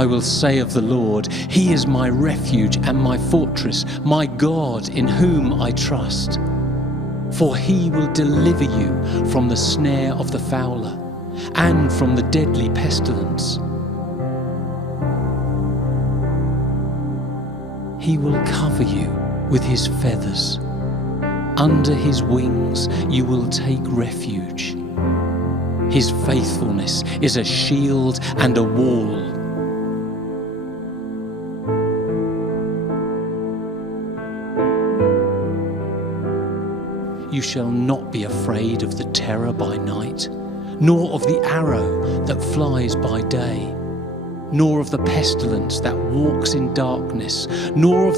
I will say of the Lord, He is my refuge and my fortress, my God in whom I trust. For He will deliver you from the snare of the fowler and from the deadly pestilence. He will cover you with His feathers. Under His wings you will take refuge. His faithfulness is a shield and a wall. You shall not be afraid of the terror by night, nor of the arrow that flies by day, nor of the pestilence that walks in darkness, nor of